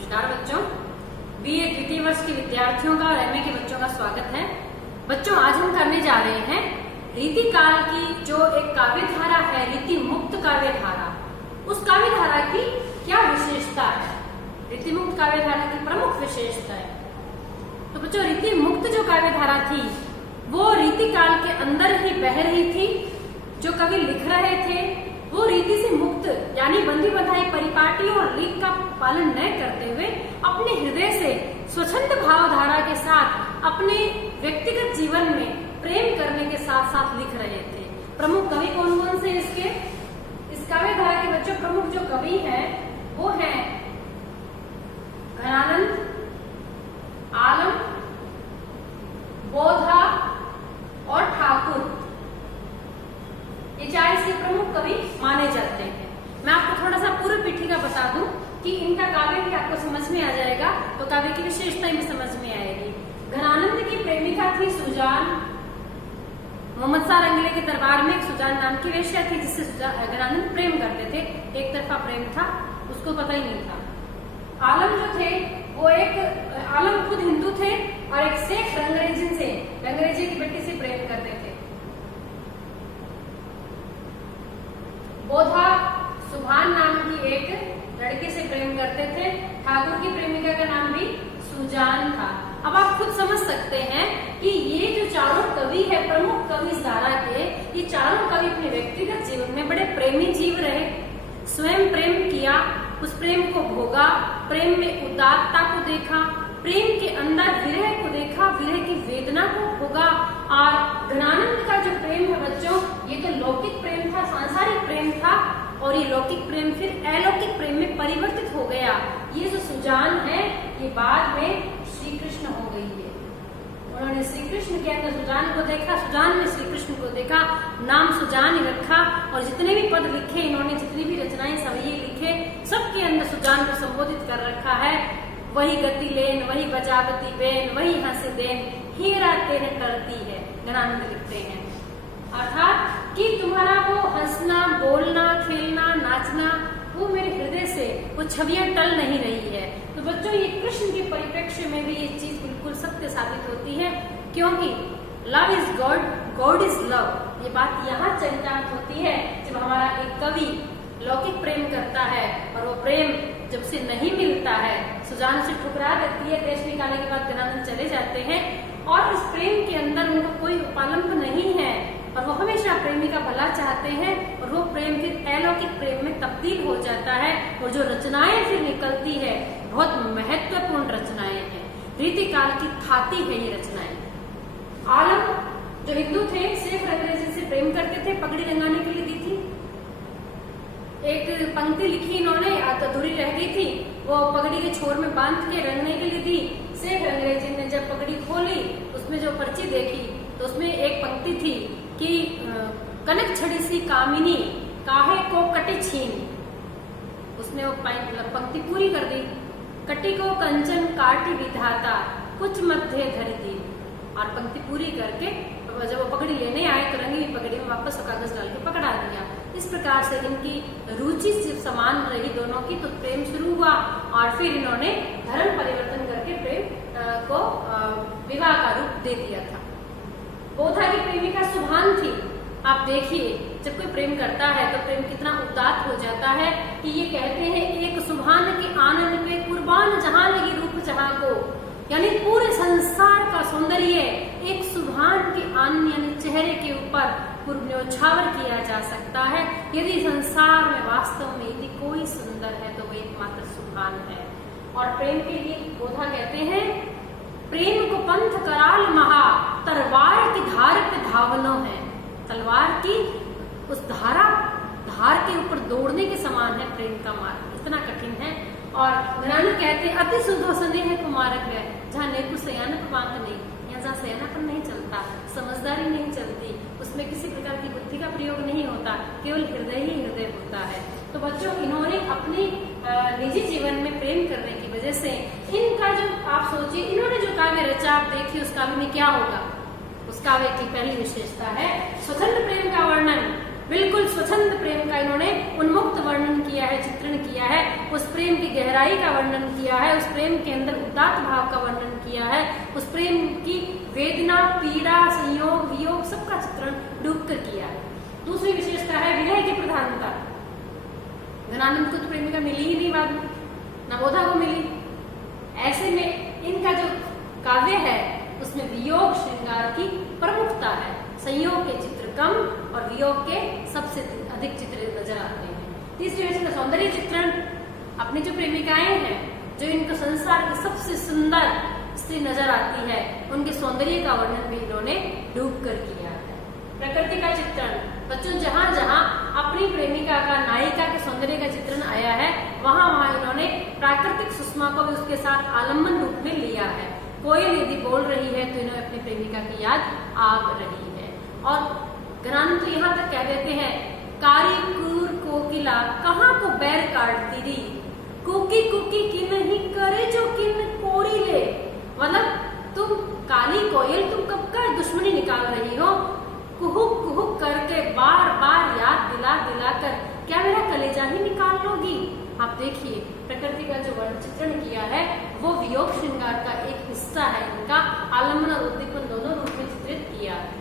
नमस्कार बच्चों, बीए द्वितीय वर्ष के विद्यार्थियों का और एमए के बच्चों का स्वागत है। बच्चों, आज हम करने जा रहे हैं रीति काल की जो एक काव्य धारा है, रीति मुक्त काव्य धारा, उस काव्य धारा की क्या विशेषता है, रीति मुक्त काव्य धारा की प्रमुख विशेषता है। तो बच्चों, रीति मुक्त जो काव्य धारा थी वो रीति काल के अंदर ही बह रही थी। जो कवि लिख रहे थे वो रीति से मुक्त यानी बंधी बंधाई परिपाटियों और रीत का पालन न करते हुए अपने हृदय से स्वच्छंद भावधारा के साथ अपने व्यक्तिगत जीवन में प्रेम करने के साथ साथ लिख रहे थे। प्रमुख कवि कौन कौन से इस काव्य धारा के बच्चों प्रमुख जो कवि हैं वो हैं घनानंद, आलम, बोधा और ठाकुर। ये चार इसके प्रमुख कवि माने जाते हैं। मैं आपको थोड़ा सा पूर्व पीठिका बता दूं कि इनका काव्य भी आपको समझ में आ जाएगा, तो काव्य की विशेषता भी समझ में आएगी। घनानंद की प्रेमिका थी सुजान। मोहम्मद शाह रंगीले के दरबार में एक सुजान नाम की वेश्या थी जिससे घनानंद प्रेम करते थे। एक तरफा प्रेम था, उसको पता ही नहीं था। आलम जो थे वो आलम खुद हिंदू थे और एक शेख रंगरेजी की बेटी से प्रेम करते थे। बोधा सुभान नाम की एक लड़के से प्रेम करते थे। ठाकुर की प्रेमिका का नाम भी सुजान था। अब आप खुद समझ सकते हैं कि ये जो चारों कवि है, प्रमुख कवि इस धारा के, ये चारों कवि अपने व्यक्तिगत जीवन में बड़े प्रेमी जीव रहे। स्वयं प्रेम किया, उस प्रेम को भोगा, प्रेम में उदारता को देखा, प्रेम के अंदर विरह को देखा, विरह की वेदना को भोगा। और घनानंद का जो प्रेम है बच्चों, ये तो लौकिक प्रेम था, सांसारिक प्रेम था, और ये लौकिक प्रेम फिर अलौकिक प्रेम में परिवर्तित हो गया। ये जो सुजान है ये बाद में श्री कृष्ण हो गई है। उन्होंने श्री कृष्ण के अंदर सुजान को देखा, सुजान ने श्री कृष्ण को देखा, नाम सुजान ही रखा। और जितने भी पद लिखे इन्होंने, जितनी भी रचनाएं सभी लिखे, सबके अंदर सुजान को संबोधित कर रखा है। वही गति लेन, वही बजावती बेन, वही हंस देन, हीरा तेन करती है, घनानंद लिखते हैं। अर्थात कि तुम्हारा वो हंसना, बोलना, खेलना, नाचना, वो मेरे हृदय से वो छवियां टल नहीं रही है। तो बच्चों, ये कृष्ण के परिप्रेक्ष्य में भी ये चीज बिल्कुल सत्य साबित होती है, क्योंकि love is God, God is love. ये बात यहाँ चरितार्थ होती है जब हमारा एक कवि लौकिक प्रेम करता है और वो प्रेम जब से नहीं मिलता है, सुजान से ठुकरा देती है, देश निकालने के बाद घनानंद चले जाते हैं और इस प्रेम के अंदर उनको कोई उपालंब नहीं है और वो हमेशा प्रेमी का भला चाहते हैं और वो प्रेम फिर अलौकिक प्रेम में तब्दील हो जाता है। और जो रचनाएं फिर निकलती है बहुत महत्वपूर्ण रचनाएं हैं, रीति काल की खाती है ये रचनाएं। आलम जो हिंदू थे, शेख रंगरेजी से प्रेम करते थे, पगड़ी रंगाने के लिए दी थी। एक पंक्ति लिखी इन्होंने, अधूरी रह गई थी, वो पगड़ी के छोर में बांध के रंगने के लिए दी। शेख रंगरेजी ने जब पगड़ी खोली, उसमें जो पर्ची देखी तो उसमें एक पंक्ति थी कि कनक छड़ी सी कामिनी काहे को कटे छीन। उसने वो पंक्ति पूरी कर दी। कटी को कंचन काटी विधाता कुछ मध्य धरी दी। और पंक्ति पूरी करके जब वो पगड़ी लेने आए तो रंगी हुई पगड़ी में वापस कागज डाल के पकड़ा दिया। इस प्रकार से इनकी रुचि समान रही दोनों की, तो प्रेम शुरू हुआ और फिर इन्होंने धर्म परिवर्तन करके प्रेम को विवाह का रूप दे दिया था। बोधा की प्रेमिका सुभान थी। आप देखिए, जब कोई प्रेम करता है तो प्रेम कितना उदात्त हो जाता है कि ये कहते हैं एक सुभान के आनंद पे कुर्बान जहां लगी रूप जहां को, यानी पूरे संसार का सौंदर्य एक सुभान के आनंद यानी चेहरे के ऊपर न्योछावर किया जा सकता है। यदि संसार में वास्तव में यदि कोई सुंदर है तो वो एकमात्र सुभान है। और प्रेम के लिए बोधा कहते हैं, प्रेम को पंथ कराल महा तलवार की धार पे धावनो है। तलवार की उस धार के ऊपर दौड़ने के समान है प्रेम का मार्ग, इतना कठिन है। और घनानंद कहते हैं अति सुधो स्नेह कुमारक है, जहाँ नेकु सयानक बांध नहीं, यहाँ जहाँ सयानापन नहीं चलता, समझदारी नहीं चलती, उसमें किसी प्रकार की बुद्धि का प्रयोग नहीं होता, केवल हृदय ही हृदय होता है। तो बच्चों, इन्होंने अपनी निजी जीवन में प्रेम करने की वजह से इनका जो आप सोचिए, इन्होंने जो काव्य रचा, आप देखिए उस काव्य में क्या होगा। उस काव्य की पहली विशेषता है स्वतंत्र प्रेम का वर्णन बिल्कुल स्वच्छंद प्रेम का इन्होंने उन्मुक्त वर्णन किया है, चित्रण किया है। उस प्रेम की गहराई का वर्णन किया है, उस प्रेम के अंदर उदात्त भाव का वर्णन किया है, उस प्रेम की वेदना, पीड़ा, संयोग, वियोग सबका चित्रण डूब कर किया है। दूसरी विशेषता है विनय की प्रधानता। घनानंद को तो प्रेमिका मिली ही नहीं, बाद में नवोधा को मिली। ऐसे में इनका जो काव्य है उसमें वियोग श्रृंगार की प्रमुखता है। संयोग के चित्र कम और वियोग के सबसे अधिक चित्र नजर आते हैं। तीसरी विशेषता सौंदर्य चित्रण। अपनी जो प्रेमिकाएं हैं, जो इनको संसार की सबसे सुंदर स्त्री नजर आती है, उनके सौंदर्य का वर्णन भी इन्होंने डूब कर किया है। प्रकृति का चित्रण। बच्चों, जहां जहां अपनी प्रेमिका का, नायिका के सौंदर्य का चित्रण आया है, वहां वहां इन्होंने प्राकृतिक सुषमा को भी उसके साथ आलम्बन रूप में लिया है। कोयल यदि बोल रही है तो इन्हें अपनी प्रेमिका की याद आ रही है। और घनानंद तो यहाँ तक कह देते हैं, कारी कूर कोकिला कहाँ को बैर काटती री, कुकी कुकी की नहीं करे जो किन कोड़ी ले। मतलब तुम काली कोयल, तुम कब का दुश्मनी निकाल रही हो, कुहुक कुहुक करके बार बार याद दिला दिला कर क्या मेरा कलेजा ही निकाल लोगी। आप देखिए प्रकृति का जो वर्ण चित्रण किया है वो वियोग श्रृंगार का एक हिस्सा है। इनका आलम्बन और उद्दीपन दोनों रूप में चित्रित किया है।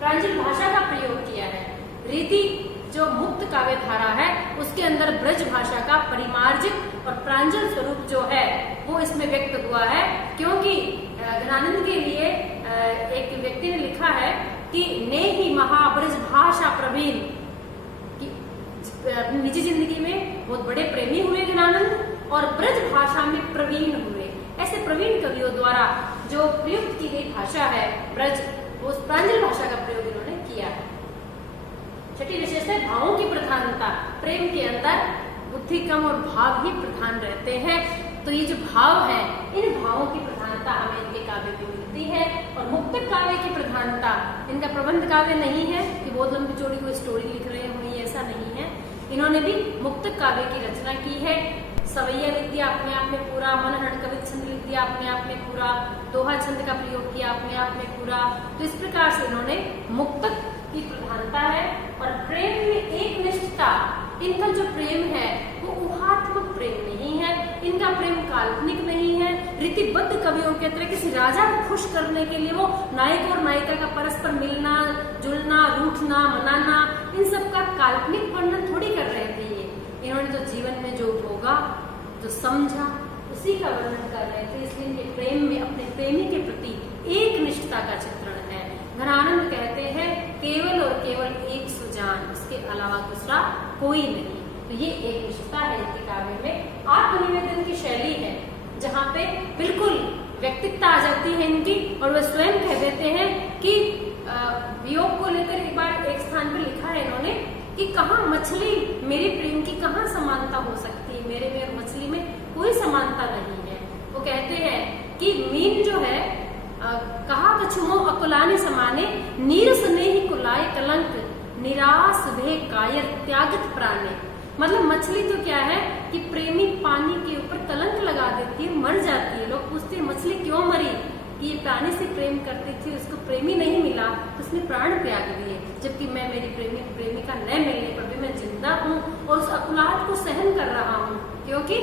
प्रांजल भाषा का प्रयोग किया है। रीति जो मुक्त काव्य धारा है उसके अंदर ब्रज भाषा का परिमार्जित और प्रांजल स्वरूप जो है वो इसमें व्यक्त हुआ है। क्योंकि घनानंद के लिए एक व्यक्ति ने लिखा है कि ने ही महाब्रज भाषा प्रवीण, अपनी निजी जिंदगी में बहुत बड़े प्रेमी हुए घनानंद और ब्रज भाषा में प्रवीण हुए। ऐसे प्रवीण कवियों द्वारा जो प्रयुक्त की गई भाषा है ब्रज, वो उस प्रांजल भाषा का प्रयोग इन्होंने किया है। छठी विशेषता है भावों की प्रधानता। प्रेम के अंदर बुद्धि कम और भाव ही प्रधान रहते हैं। तो ये जो भाव है, इन भावों की प्रधानता हमें इनके काव्य में मिलती है। और मुक्तक काव्य की प्रधानता, इनका प्रबंध काव्य नहीं है कि बहुत लंबी चौड़ी कोई स्टोरी लिख रहे हो, ऐसा नहीं है। इन्होंने भी मुक्तक काव्य की रचना की है। सवैया विद्या अपने आप में पूरा, मनहरण कवित छंद विद्या अपने आप में पूरा, दोहा छंद का प्रयोग किया अपने आप में पूरा। तो इस प्रकार से इन्होंने मुक्तक की प्रधानता है। और प्रेम में एक निष्ठता, इनका जो प्रेम है वो ऊहात्मक प्रेम नहीं है, इनका प्रेम काल्पनिक नहीं है। रीतिबद्ध कवियों के तरह किसी राजा को खुश करने के लिए वो नायक और नायिका का परस्पर मिलना जुलना, रूठना, मनाना, इन सब का काल्पनिक वर्णन थोड़ी कर रहे थे। ये इन्होंने तो जीवन में जो भोगा, जो समझा, उसी का वर्णन कर रहे थे। इसलिए इनके प्रेम में अपने प्रेमी के प्रति एक निष्ठता का चित्रण है। घनानंद कहते हैं केवल और केवल एक सुजान, इसके अलावा दूसरा कोई नहीं। तो ये एक निष्ठता है इनके काव्य में। आत्मनिवेदन की शैली है जहाँ पे बिल्कुल व्यक्तित्वता आ जाती है इनकी। और वे स्वयं कह देते हैं कि वियोग को लेकर एक बार एक स्थान पर लिखा है इन्होंने कि कहाँ मछली मेरे प्रेम की कहाँ समानता हो सकती है, मेरे में और मछली में कोई समानता नहीं है। वो कहते हैं कि मीन जो है कहा कछुमो अकुलाने समाने, नीर स्नेही कुलाए कलंक, निराश भे कायर त्यागत प्राणे। मतलब मछली तो क्या है कि प्रेमी पानी के ऊपर कलंक लगा देती है, मर जाती है। लोग पूछते हैं मछली क्यों मरी, कि ये प्राणी से प्रेम करती थी, उसको प्रेमी नहीं मिला तो उसने प्राण त्याग दिए। जबकि मैं मेरी प्रेमिका न मिलने पर भी मैं जिंदा हूँ और उस अकुलाहट को सहन कर रहा हूँ, क्योंकि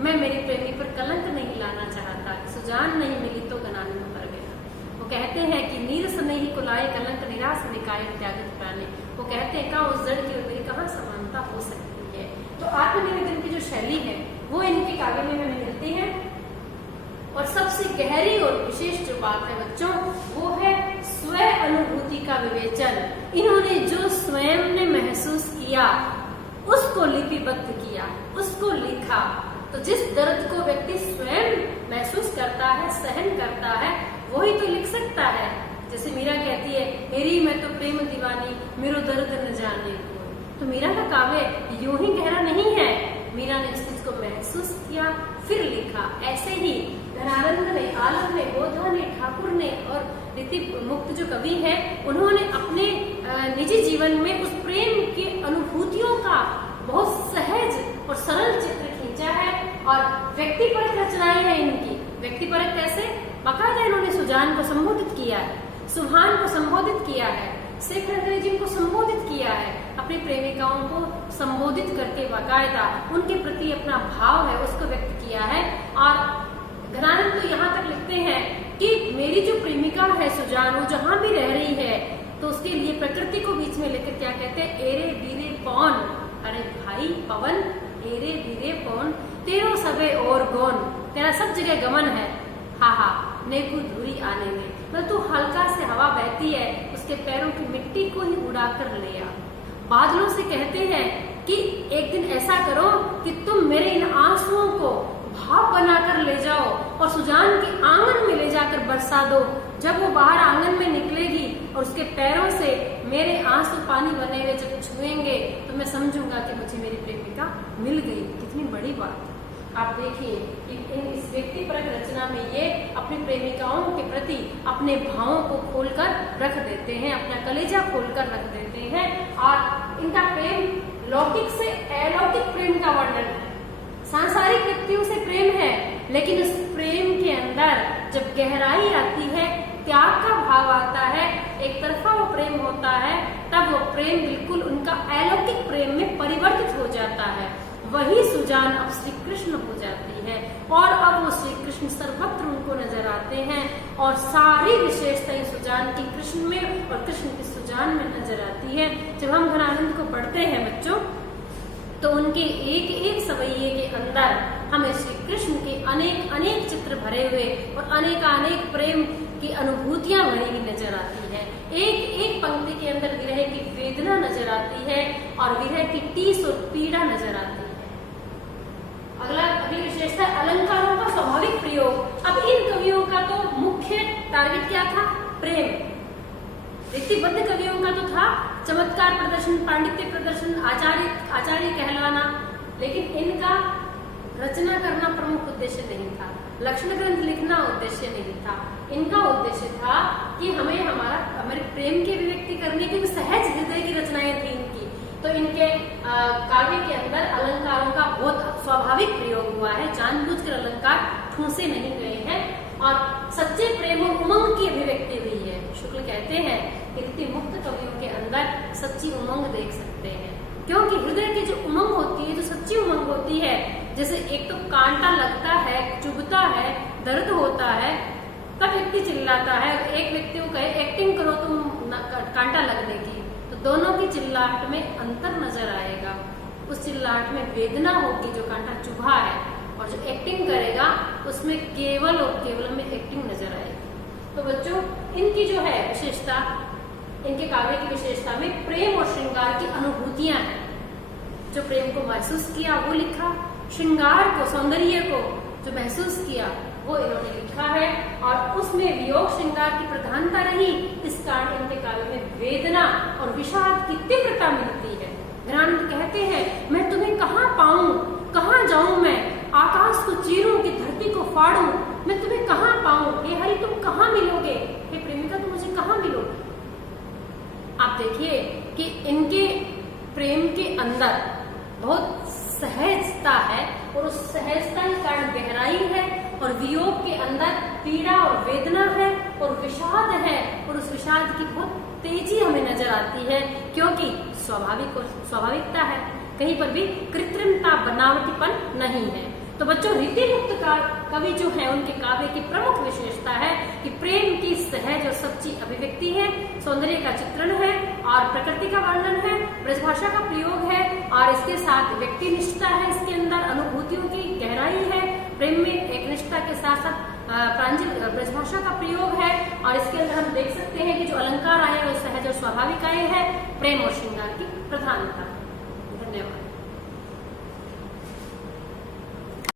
मैं मेरी प्रेमी पर कलंक नहीं लाना चाहता। सुजान नहीं मिली तो घनानंद पर गया। वो कहते हैं कि नीरस नहीं कुलाए कलंक, निराश निकाय त्यागत प्राणे। वो कहते हैं कहाँ उस जड़ की और मेरी कहाँ समानता हो सकती है। तो आत्मनिवेदन की जो शैली है वो इनके काव्य में हमें मिलती है। और सबसे गहरी और विशेष जो बात है बच्चों, वो है स्व अनुभूति का विवेचन। इन्होंने जो स्वयं ने महसूस किया उसको लिपिबद्ध किया, उसको लिखा। तो जिस दर्द को व्यक्ति स्वयं महसूस करता है, सहन करता है, वही तो लिख सकता है। जैसे मीरा कहती है, मेरी मैं तो प्रेम दीवानी, मेरो दर्द न जाने को। तो मीरा का काव्य यूं ही गहरा नहीं है, मीरा ने इस चीज को महसूस किया फिर लिखा। ऐसे ही घनानंद ने, आलम ने, बोधा ने, ठाकुर ने और रीति मुक्त जो कवि हैं, उन्होंने अपने निजी जीवन में उस प्रेम की अनुभूतियों का बहुत सहज और सरल चित्र खींचा है। और व्यक्तिपरक रचनाएं हैं इनकी। व्यक्तिपरक कैसे? बाकायदा इन्होंने सुजान को संबोधित किया है, सुभान को संबोधित किया है, शेखर अंग्रेजी को संबोधित किया है, अपनी प्रेमिकाओं को संबोधित करके बाकायदा उनके प्रति अपना भाव है उसको व्यक्त किया है। और घनानंद तो यहाँ तक लिखते हैं कि मेरी जो प्रेमिका है सुजान, वो जहां भी रह रही है तो उसके लिए प्रकृति को बीच में लेकर क्या कहते हैं, एरे बीरे पवन, अरे भाई पवन, एरे बीरे पवन, तेरो सबे और गौन, तेरा सब जगह गमन है, हा हा नेकू धूरी आने में, मतलब तू हल्का से हवा बहती है उसके पैरों की मिट्टी को ही उड़ाकर ले आ। बादलों से कहते हैं कि एक दिन ऐसा करो कि तुम मेरे इन आंसुओं को भाप बनाकर ले जाओ और सुजान के आंगन में ले जाकर बरसा दो। जब वो बाहर आंगन में निकलेगी और उसके पैरों से मेरे आंसू पानी बने हुए जब छुएंगे तो मैं समझूंगा कि मुझे मेरी प्रेमिका मिल गई। कितनी बड़ी बात। आप देखिए कि इस व्यक्तिपरक रचना में ये अपनी प्रेमिकाओं के प्रति अपने भावों को खोलकर रख देते हैं, अपना कलेजा खोलकर रख देते हैं। और इनका प्रेम लौकिक से अलौकिक प्रेम का वर्णन है। सांसारिक व्यक्तियों से प्रेम है, लेकिन उस प्रेम के अंदर जब गहराई आती है, त्याग का भाव आता है, एक तरफा वो प्रेम होता है, तब वो प्रेम बिल्कुल उनका अलौकिक प्रेम में परिवर्तित हो जाता है। वही सुजान अब श्री कृष्ण हो जाती है और अब वो श्री कृष्ण सर्वत्र उनको नजर आते हैं और सारी विशेषताएं सुजान की कृष्ण में और कृष्ण की सुजान में नजर आती है। जब हम घनानंद को पढ़ते हैं बच्चों, तो उनके एक एक सवैये के अंदर हमें श्री कृष्ण के अनेक अनेक चित्र भरे हुए और अनेक प्रेम की अनुभूतियां भरी हुई नजर आती है। एक एक पंक्ति के अंदर विरह की वेदना नजर आती है और विरह की टीस और पीड़ा नजर आती है। अगली विशेषता अलंकारों का स्वाभाविक प्रयोग। अब इन कवियों का तो मुख्य टारगेट क्या था, प्रेम। रीतिबद्ध कवियों का तो था चमत्कार प्रदर्शन, पांडित्य प्रदर्शन, आचार्य कहलाना, लेकिन इनका रचना करना प्रमुख उद्देश्य नहीं था, लक्षण ग्रंथ लिखना उद्देश्य नहीं था। इनका उद्देश्य था कि हमारे प्रेम की अभिव्यक्ति करने की सहज हृदय की रचनाएं थी इनकी। तो इनके काव्य के अंदर अलंकारों का बहुत स्वाभाविक प्रयोग हुआ है, जानबूझकर अलंकार ठूंसे नहीं गए हैं और सच्चे प्रेम और उमंग की अभिव्यक्ति हुई है। शुक्ल कहते हैं कि रीति मुक्त कवियों के अंदर सच्ची उमंग देख सकते हैं, क्योंकि हृदय की जो उमंग होती है, जो सच्ची उमंग होती है, जैसे एक तो कांटा लगता है, चुभता है, दर्द होता है, तब व्यक्ति चिल्लाता है, और एक व्यक्ति को कहे एक्टिंग करो तुम कांटा लगने की, तो दोनों की चिल्लाहट में अंतर नजर आएगा। उस चिल्लाहट में वेदना होगी जो कांटा चुभा है, और जो एक्टिंग करेगा उसमें केवल और केवल में एक्टिंग नजर आएगी। तो बच्चों, इनकी जो है विशेषता, इनके काव्य की विशेषता में प्रेम और श्रृंगार की अनुभूतियां हैं। जो प्रेम को महसूस किया वो लिखा, श्रृंगार को, सौंदर्य को जो महसूस किया वो इन्होंने लिखा है, और उसमें वियोग श्रृंगार की प्रधानता रही। इस कारण इनके काव्य में वेदना और विषाद की तीव्रता मिलती है। घनानंद कहते हैं, मैं तुम्हें कहाँ पाऊं, कहाँ जाऊं, मैं आकाश को चीरूं कि धरती को फाड़ूं, मैं तुम्हें कहाँ पाऊं, हे हरि तुम कहाँ मिलोगे, हे प्रेमिका तुम मुझे कहाँ मिलोगे। आप देखिए कि इनके प्रेम के अंदर बहुत सहजता है, और उस सहजता के कारण गहराई है, और वियोग के अंदर पीड़ा और वेदना है, और विषाद है, और उस विषाद की बहुत तेजी हमें नजर आती है, क्योंकि स्वाभाविकता है, कहीं पर भी कृत्रिमता, बनावटीपन नहीं है। तो बच्चों, रीति मुक्त कवि जो है उनके काव्य की प्रमुख विशेषता है कि प्रेम की सहज और सच्ची अभिव्यक्ति है, सौंदर्य का चित्रण है, और प्रकृति का वर्णन है, ब्रजभाषा का प्रयोग है, और इसके साथ व्यक्ति निष्ठता है, इसके अंदर अनुभूतियों की गहराई है, प्रेम में एक निष्ठता के साथ साथ प्रांजल ब्रजभाषा का प्रयोग है, और इसके अंदर हम देख सकते हैं कि जो अलंकार आए वो सहज और स्वाभाविक आए हैं, प्रेम और श्रृंगार की प्रधानता।